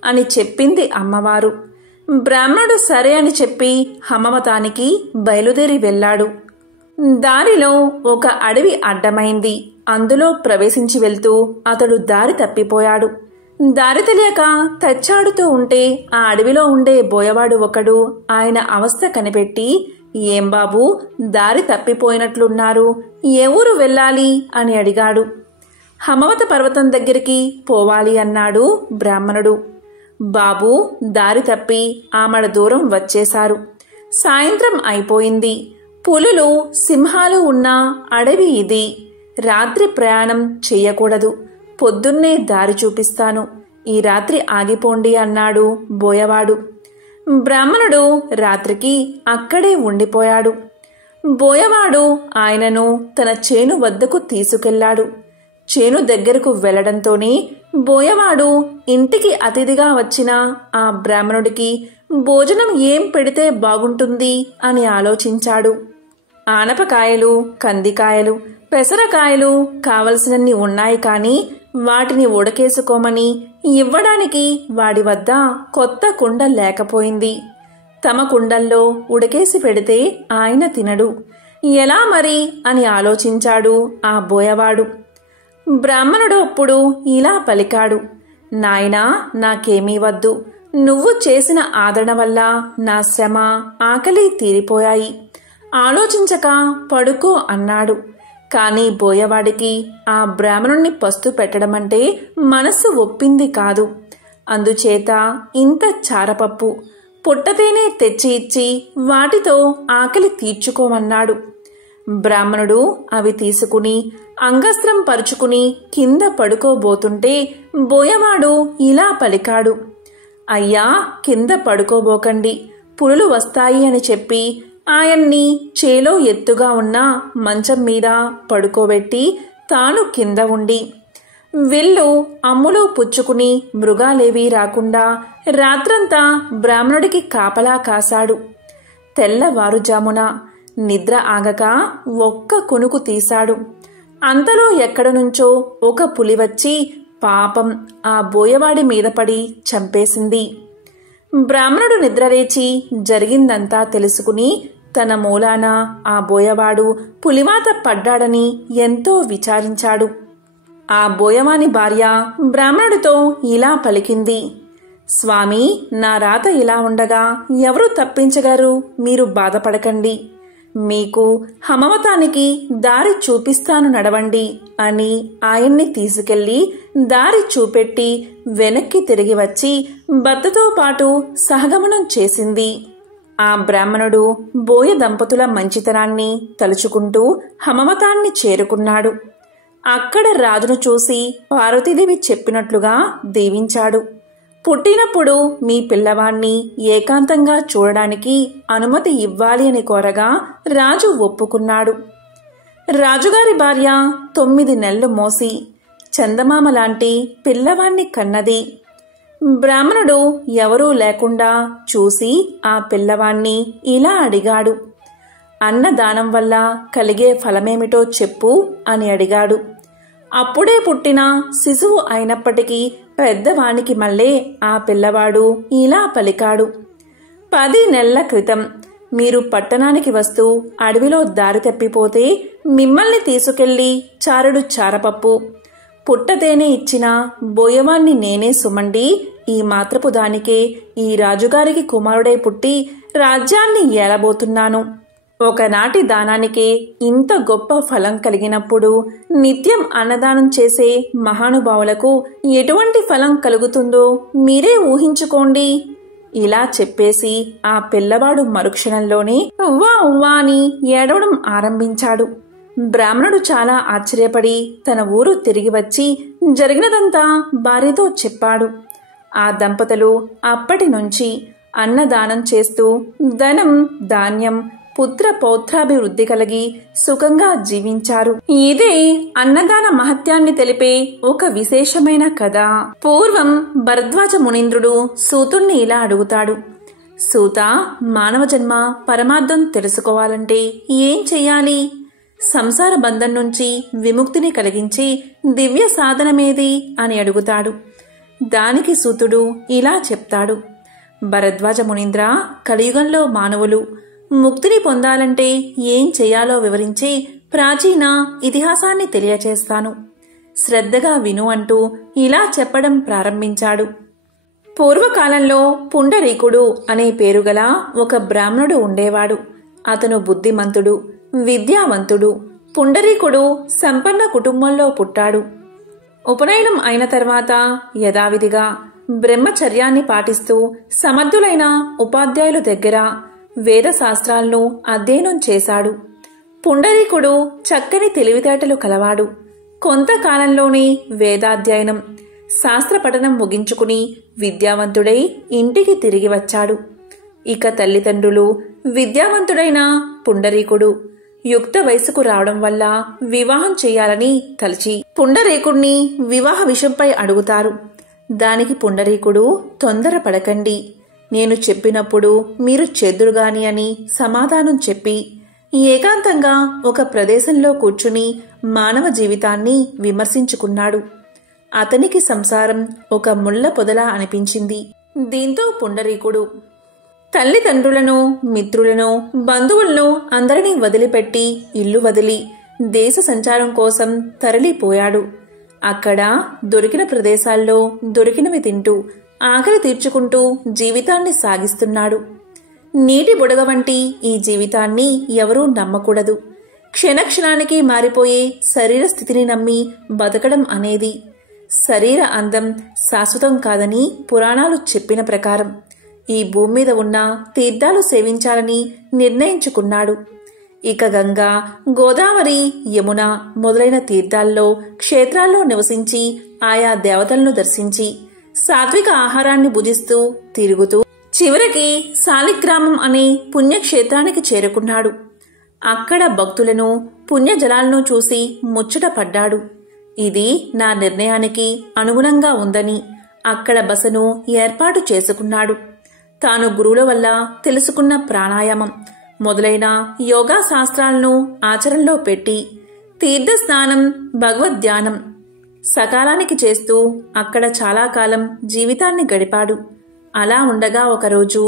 అని చెప్పింది అమ్మవారు. బ్రాహ్మణుడు సరే అని చెప్పి హమవతానికి బయలుదేరి వెళ్ళాడు. దారిలో ఒక అడవి అడ్డమైంది. అందులో ప్రవేశించి వెళ్తూ అతడు దారి తప్పిపోయాడు. దారి తెలియక తచ్చాడుతూ ఉంటే ఆ అడవిలో ఉండే బోయవాడు ఒకడు ఆయన అవస్థ కనిపెట్టి, ఏం బాబూ, దారి తప్పిపోయినట్లున్నారు, ఏ ఊరు వెళ్ళాలి అని అడిగాడు. హమవత పర్వతం దగ్గరికి పోవాలి అన్నాడు బ్రాహ్మణుడు. బాబూ, దారి తప్పి ఆమడ దూరం వచ్చేశారు. సాయంత్రం అయిపోయింది. పులులు సింహాలు ఉన్న అడవి ఇది. రాత్రి ప్రయాణం చెయ్యకూడదు. పొద్దున్నే దారి చూపిస్తాను. ఈ రాత్రి ఆగిపోండి అన్నాడు బోయవాడు. బ్రాహ్మణుడు రాత్రికి అక్కడే ఉండిపోయాడు. బోయవాడు ఆయనను తన చేను వద్దకు తీసుకెళ్లాడు. చేను దగ్గరకు వెళ్లడంతోనే బోయవాడు ఇంటికి అతిథిగా వచ్చిన ఆ బ్రాహ్మణుడికి భోజనం ఏం పెడితే బాగుంటుంది అని ఆలోచించాడు. ఆనపకాయలు, కందికాయలు, పెసరకాయలు కావలసినన్ని ఉన్నాయి, కాని వాటిని ఉడకేసుకోమని ఇవ్వడానికి వాడి వద్ద కొత్త కుండ లేకపోయింది. తమ కుండల్లో ఉడకేసి పెడితే ఆయన తినడు. ఎలా మరి అని ఆలోచించాడు ఆ బోయవాడు. బ్రాహ్మణుడు అప్పుడు ఇలా పలికాడు, నాయనా, నాకేమీ వద్దు. నువ్వు చేసిన ఆదరణ వల్ల నా శ్రమ, ఆకలి తీరిపోయాయి. ఆలోచించక పడుకో అన్నాడు. కాని బోయవాడికి ఆ బ్రాహ్మణుణ్ణి పస్తు పెట్టడమంటే మనస్సు ఒప్పింది కాదు. అందుచేత ఇంత చారపప్పు, పుట్టతేనే తెచ్చి ఇచ్చి వాటితో ఆకలి తీర్చుకోమన్నాడు. బ్రాహ్మణుడు అవి తీసుకుని అంగస్త్రం పరుచుకుని కింద పడుకోబోతుంటే బోయవాడు ఇలా పలికాడు, అయ్యా, కింద పడుకోబోకండి, పులులు వస్తాయి అని చెప్పి ఆయన్ని చేలో ఎత్తుగా ఉన్న మంచం మీద పడుకోబెట్టి తాను కింద ఉండి విల్లు అమ్ములో పుచ్చుకుని మృగాలేవీ రాకుండా రాత్రంతా బ్రాహ్మణుడికి కాపలా కాశాడు. తెల్లవారుజామున నిద్ర ఆగక ఒక్క కునుకు తీశాడు. అంతలో ఎక్కడనుంచో ఒక పులి వచ్చి పాపం ఆ బోయవాడి మీద పడి చంపేసింది. బ్రాహ్మణుడు నిద్రలేచి జరిగిందంతా తెలుసుకుని తన మూలాన ఆ బోయవాడు పులివాత పడ్డాడని ఎంతో విచారించాడు. ఆ బోయవాని భార్య బ్రాహ్మణుడితో ఇలా పలికింది, స్వామి, నా రాత ఇలా ఉండగా ఎవరు తప్పించగారు? మీరు బాధపడకండి. మీకు హమవతానికి దారి చూపిస్తాను, నడవండి అని ఆయన్ని తీసుకెళ్లి దారి చూపెట్టి వెనక్కి తిరిగి వచ్చి భర్తతో పాటు సహగమనం చేసింది. ఆ బ్రాహ్మణుడు బోయ దంపతుల మంచితనాన్ని తలుచుకుంటూ హమవతాన్ని చేరుకున్నాడు. అక్కడ రాజును చూసి పార్వతీదేవి చెప్పినట్లుగా దీవించాడు. పుట్టినప్పుడు మీ పిల్లవాణ్ణి ఏకాంతంగా చూడడానికి అనుమతి ఇవ్వాలి అని కోరగా రాజు ఒప్పుకున్నాడు. రాజుగారి భార్య 9 నెలలు మోసి చందమామ లాంటి పిల్లవాణ్ణి కన్నది. బ్రాహ్మణుడు ఎవరూ లేకుండా చూసి ఆ పిల్లవాణ్ణి ఇలా అడిగాడు, అన్నదానం వల్ల కలిగే ఫలమేమిటో చెప్పు అని అడిగాడు. అప్పుడే పుట్టిన శిశువు అయినప్పటికీ పెద్దవానికి మళ్ళే ఆ పిల్లవాడు ఇలా పలికాడు, 10 నెలల క్రితం మీరు పట్టణానికి వస్తూ అడవిలో దారి తప్పిపోతే మిమ్మల్ని తీసుకెళ్లి చారుడు చారపప్పు, పుట్టతేనే ఇచ్చిన బోయవాన్ని నేనే సుమండి. ఈ మాత్రపు దానికే ఈ రాజుగారికి కుమారుడై పుట్టి రాజ్యాన్ని ఏలబోతున్నాను. ఒకనాటి దానానికే ఇంత గొప్ప ఫలం కలిగినప్పుడు నిత్యం అన్నదానం చేసే మహానుభావులకు ఎటువంటి ఫలం కలుగుతుందో మీరే ఊహించుకోండి. ఇలా చెప్పేసి ఆ పిల్లవాడు మరుక్షణంలోనే ఉవ్వా ఉవ్వా అని ఏడవడం ఆరంభించాడు. బ్రాహ్మణుడు చాలా ఆశ్చర్యపడి తన ఊరు తిరిగి వచ్చి జరిగినదంతా భార్యతో చెప్పాడు. ఆ దంపతులు అప్పటి నుంచి అన్నదానం చేస్తూ ధనం, ధాన్యం, పుత్ర పౌత్రాభివృద్ధి కలిగి సుఖంగా జీవించారు. ఇదే అన్నదాన మహత్యాన్ని తెలిపే ఒక విశేషమైన కథ. పూర్వం భరద్వాజ మునీంద్రుడు సూతుణ్ణి ఇలా అడుగుతాడు, సూత, మానవ జన్మ పరమార్థం తెలుసుకోవాలంటే ఏం చెయ్యాలి? సంసార బంధం నుంచి విముక్తిని కలిగించి దివ్య సాధనమేది అని అడుగుతాడు. దానికి సూతుడు ఇలా చెప్తాడు, భరద్వాజ మునీంద్ర, కలియుగంలో మానవులు ముక్తిని పొందాలంటే ఏం చెయ్యాలో వివరించే ప్రాచీన ఇతిహాసాన్ని తెలియచేస్తాను. శ్రద్ధగా విను అంటూ ఇలా చెప్పడం ప్రారంభించాడు. పూర్వకాలంలో పుండరీకుడు అనే పేరుగల ఒక బ్రాహ్మణుడు ఉండేవాడు. అతను బుద్ధిమంతుడు, విద్యావంతుడు. పుండరీకుడు సంపన్న కుటుంబంలో పుట్టాడు. ఉపనయనం అయిన తర్వాత యథావిధిగా బ్రహ్మచర్యాన్ని పాటిస్తూ సమర్థులైన ఉపాధ్యాయుల దగ్గర వేద శాస్త్రాలను అధ్యయనం చేశాడు. పుండరీకుడు చక్కని తెలివితేటలు కలవాడు. కొంతకాలంలోనే వేదాధ్యయనం, శాస్త్ర పఠనం ముగించుకుని విద్యావంతుడై ఇంటికి తిరిగి వచ్చాడు. ఇక తల్లిదండ్రులు విద్యావంతుడైన పుండరీకుడు యుక్త వయసుకు రావడం వల్ల వివాహం చేయాలని తలచి పుండరీకుడిని వివాహ విషయంపై అడుగుతారు. దానికి పుండరీకుడు, తొందరపడకండి, నేను చెప్పినప్పుడు మీరు చెద్దురుగాని అని సమాధానం చెప్పి ఏకాంతంగా ఒక ప్రదేశంలో కూర్చుని మానవ జీవితాన్ని విమర్శించుకున్నాడు. అతనికి సంసారం ఒక ముళ్ళ పొదలా అనిపించింది. దీంతో పుండరీకుడు తల్లిదండ్రులను, మిత్రులను, బంధువులను అందరినీ వదిలిపెట్టి ఇల్లు వదిలి దేశ సంచారం కోసం తరలిపోయాడు. అక్కడ దొరికిన ప్రదేశాల్లో దొరికినవి తింటూ ఆకలి తీర్చుకుంటూ జీవితాన్ని సాగిస్తున్నాడు. నీటి బుడగ వంటి ఈ జీవితాన్ని ఎవరూ నమ్మకూడదు. క్షణక్షణానికి మారిపోయే శరీర స్థితిని నమ్మి బతకడం అనేది శరీర అందం శాశ్వతం కాదని పురాణాలు చెప్పిన ప్రకారం ఈ భూమి మీద ఉన్న తీర్థాలు సేవించాలని నిర్ణయించుకున్నాడు. ఇక గంగా, గోదావరి, యమున మొదలైన తీర్థాల్లో, క్షేత్రాల్లో నివసించి ఆయా దేవతలను దర్శించి సాత్విక ఆహారాన్ని భుజిస్తూ తిరుగుతూ చివరికి శాలిగ్రామం అనే పుణ్యక్షేత్రానికి చేరుకున్నాడు. అక్కడ భక్తులను, పుణ్యజలాలను చూసి ముచ్చట పడ్డాడు. ఇది నా నిర్ణయానికి అనుగుణంగా ఉందని అక్కడ బసను ఏర్పాటు చేసుకున్నాడు. తాను గురువుల వల్ల తెలుసుకున్న ప్రాణాయామం మొదలైన యోగా శాస్త్రాలను ఆచరణలో పెట్టి తీర్థస్నానం, భగవద్ధ్యానం సకాలానికి చేస్తూ అక్కడ చాలా కాలం జీవితాన్ని గడిపాడు. అలా ఉండగా ఒకరోజు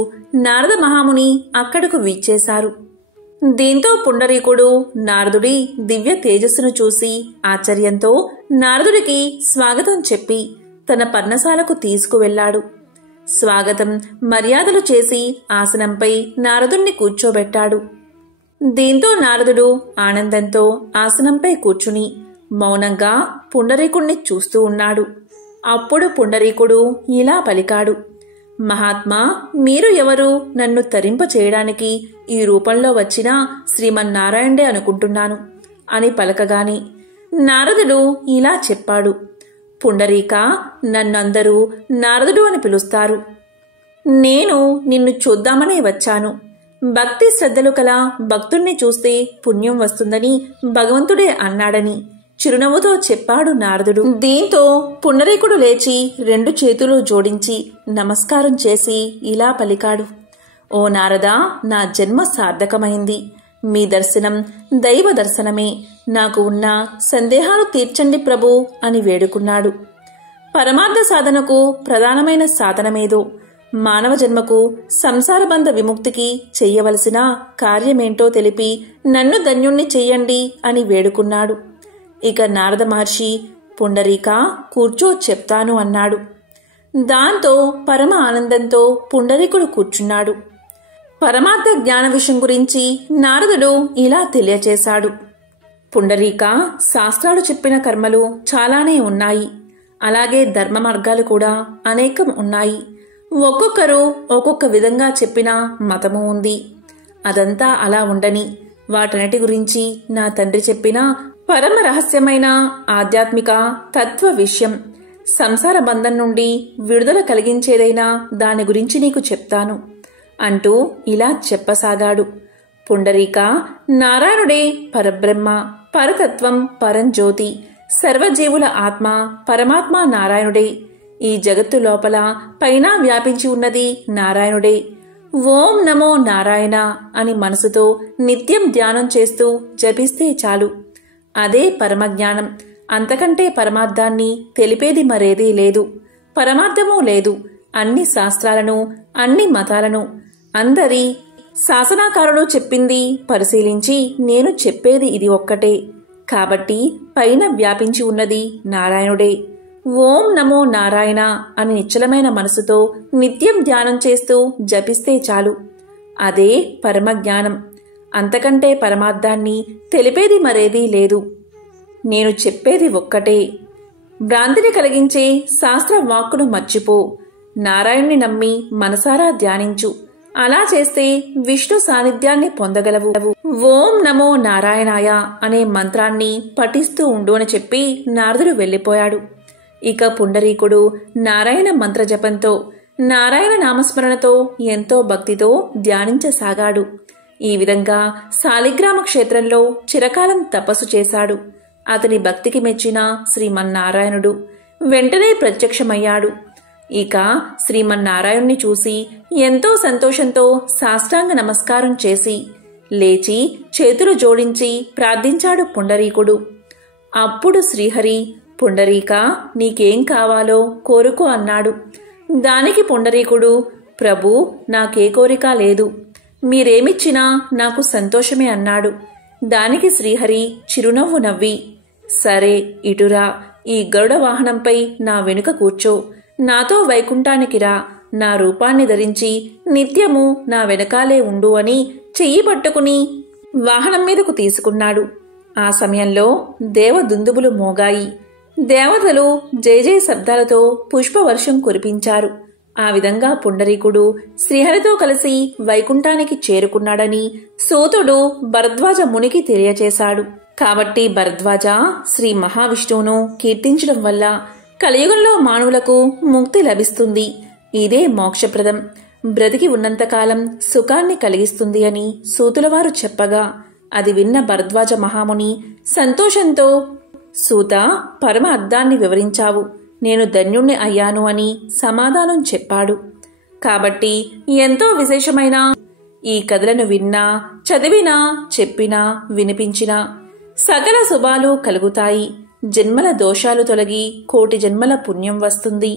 నారద మహాముని అక్కడకు వీచ్చేశారు. దీంతో పుండరీకుడు నారదుడి దివ్య తేజస్సును చూసి ఆశ్చర్యంతో నారదుడికి స్వాగతం చెప్పి తన పర్ణశాలకు తీసుకువెళ్లాడు. స్వాగతం, మర్యాదలు చేసి ఆసనంపై నారదుణ్ణి కూర్చోబెట్టాడు. దీంతో నారదుడు ఆనందంతో ఆసనంపై కూర్చుని మౌనంగా పుండరీకుణ్ణి చూస్తూ ఉన్నాడు. అప్పుడు పుండరీకుడు ఇలా పలికాడు, మహాత్మా, మీరు ఎవరు? నన్ను తరింప చేయడానికి ఈ రూపంలో వచ్చిన శ్రీమన్నారాయణుడే అనుకుంటున్నాను అని పలకగాని నారదుడు ఇలా చెప్పాడు, పుండరీక, నన్నందరూ నారదుడు అని పిలుస్తారు. నేను నిన్ను చూద్దామనే వచ్చాను. భక్తి శ్రద్ధలు కల భక్తుణ్ణి చూస్తే పుణ్యం వస్తుందని భగవంతుడే అన్నాడని చిరునవ్వుతో చెప్పాడు నారదుడు. దీంతో పుండరీకుడు లేచి 2 చేతులు జోడించి నమస్కారం చేసి ఇలా పలికాడు, ఓ నారదా, నా జన్మ సార్థకమైంది. మీ దర్శనం దైవ దర్శనమే. నాకు ఉన్న సందేహాలు తీర్చండి ప్రభు అని వేడుకున్నాడు. పరమార్థ సాధనకు ప్రధానమైన సాధనమేదో, మానవ జన్మకు సంసారబంధ విముక్తికి చెయ్యవలసిన కార్యమేంటో తెలిపి నన్ను ధన్యుణ్ణి చెయ్యండి అని వేడుకున్నాడు. ఇక నారద మహర్షి, పుండరీక, కూర్చో, చెప్తాను అన్నాడు. దాంతో పరమ ఆనందంతో పుండరీకుడు కూర్చున్నాడు. పరమార్థ జ్ఞాన విషయం గురించి నారదుడు ఇలా తెలియచేశాడు. పుండరీక, శాస్త్రాలు చెప్పిన కర్మలు చాలానే ఉన్నాయి. అలాగే ధర్మ మార్గాలు కూడా అనేకం ఉన్నాయి. ఒక్కొక్కరు ఒక్కొక్క విధంగా చెప్పిన మతము ఉంది. అదంతా అలా ఉండని వాటన్నిటి గురించి నా తండ్రి చెప్పిన పరమ రహస్యమైన ఆధ్యాత్మిక తత్వ విషయం, సంసార బంధం నుండి విడుదల కలిగించేదైనా దాని గురించి నీకు చెప్తాను అంటూ ఇలా చెప్పసాగాడు. పుండరీక, నారాయణుడే పరబ్రహ్మ, పరతత్వం, పరంజ్యోతి, సర్వజీవుల ఆత్మ, పరమాత్మ నారాయణుడే. ఈ జగత్తు లోపల పైన వ్యాపించి ఉన్నది నారాయణుడే. ఓం నమో నారాయణ అని మనసుతో నిత్యం ధ్యానం చేస్తూ జపిస్తే చాలు. అదే పరమజ్ఞానం. అంతకంటే పరమార్థాన్ని తెలిపేది మరేదీ లేదు, పరమార్థమూ లేదు. అన్ని శాస్త్రాలను, అన్ని మతాలను, అందరి శాసనాకారులు చెప్పింది పరిశీలించి నేను చెప్పేది ఇది ఒక్కటే. కాబట్టి పైన వ్యాపించి ఉన్నది నారాయణుడే. ఓం నమో నారాయణ అని నిశ్చలమైన మనసుతో నిత్యం ధ్యానం చేస్తూ జపిస్తే చాలు. అదే పరమజ్ఞానం. అంతకంటే పరమార్థాన్ని తెలిపేది మరేదీ లేదు. నేను చెప్పేది ఒక్కటే. భ్రాంతిని కలిగించే శాస్త్ర వాక్కును మర్చిపో. నారాయణుని నమ్మి మనసారా ధ్యానించు. అలా చేస్తే విష్ణు సాన్నిధ్యాన్ని పొందగలవు. ఓం నమో నారాయణాయ అనే మంత్రాన్ని పఠిస్తూ ఉండు అని చెప్పి నారదుడు వెళ్ళిపోయాడు. ఇక పుండరీకుడు నారాయణ మంత్ర జపంతో, నారాయణ నామస్మరణతో ఎంతో భక్తితో ధ్యానించసాగాడు. ఈ విధంగా శాలిగ్రామ క్షేత్రంలో చిరకాలం తపస్సు చేశాడు. అతని భక్తికి మెచ్చిన శ్రీమన్నారాయణుడు వెంటనే ప్రత్యక్షమయ్యాడు. ఇక శ్రీమన్నారాయణ్ణి చూసి ఎంతో సంతోషంతో సాష్టాంగ నమస్కారం చేసి లేచి చేతులు జోడించి ప్రార్థించాడు పుండరీకుడు. అప్పుడు శ్రీహరి, పుండరీక, నీకేం కావాలో కోరుకో అన్నాడు. దానికి పుండరీకుడు, ప్రభు, నాకే కోరిక లేదు, మీరేమిచ్చినా నాకు సంతోషమే అన్నాడు. దానికి శ్రీహరి చిరునవ్వు నవ్వి, సరే ఇటురా, ఈ గరుడ వాహనంపై నా వెనుక కూర్చో, నాతో వైకుంఠానికి రా, నా రూపాన్ని ధరించి నిత్యము నా వెనకాలే ఉండు అని చెయ్యి పట్టుకుని వాహనం మీదకు తీసుకున్నాడు. ఆ సమయంలో దేవదుందుబులు మోగాయి. దేవతలు జయ జయ శబ్దాలతో పుష్పవర్షం కురిపించారు. ఆ విధంగా పుండరీకుడు శ్రీహరితో కలిసి వైకుంఠానికి చేరుకున్నాడని సూతుడు భరద్వాజ మునికి తెలియచేశాడు. కాబట్టి భరద్వాజ, శ్రీ మహావిష్ణువును కీర్తించడం వల్ల కలియుగంలో మానవులకు ముక్తి లభిస్తుంది. ఇదే మోక్షప్రదం, బ్రతికి ఉన్నంతకాలం సుఖాన్ని కలిగిస్తుంది అని సూతులవారు చెప్పగా అది విన్న భరద్వాజ మహాముని సంతోషంతో, సూత, పరమ అర్థాన్ని వివరించావు, నేను ధన్యుణ్ణి అయ్యాను అని సమాధానం చెప్పాడు. కాబట్టి ఎంతో విశేషమైన ఈ కథలను విన్నా, చదివినా, చెప్పినా, వినిపించినా సకల శుభాలు కలుగుతాయి. జన్మల దోషాలు తొలగి కోటి జన్మల పుణ్యం వస్తుంది.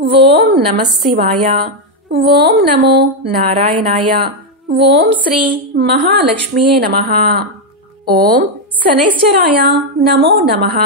ఓం నమః శివాయ. ఓం నమో నారాయణాయ. ఓం శ్రీ మహాలక్ష్మియే నమః. ఓం శనైశ్చరాయ నమో నమః.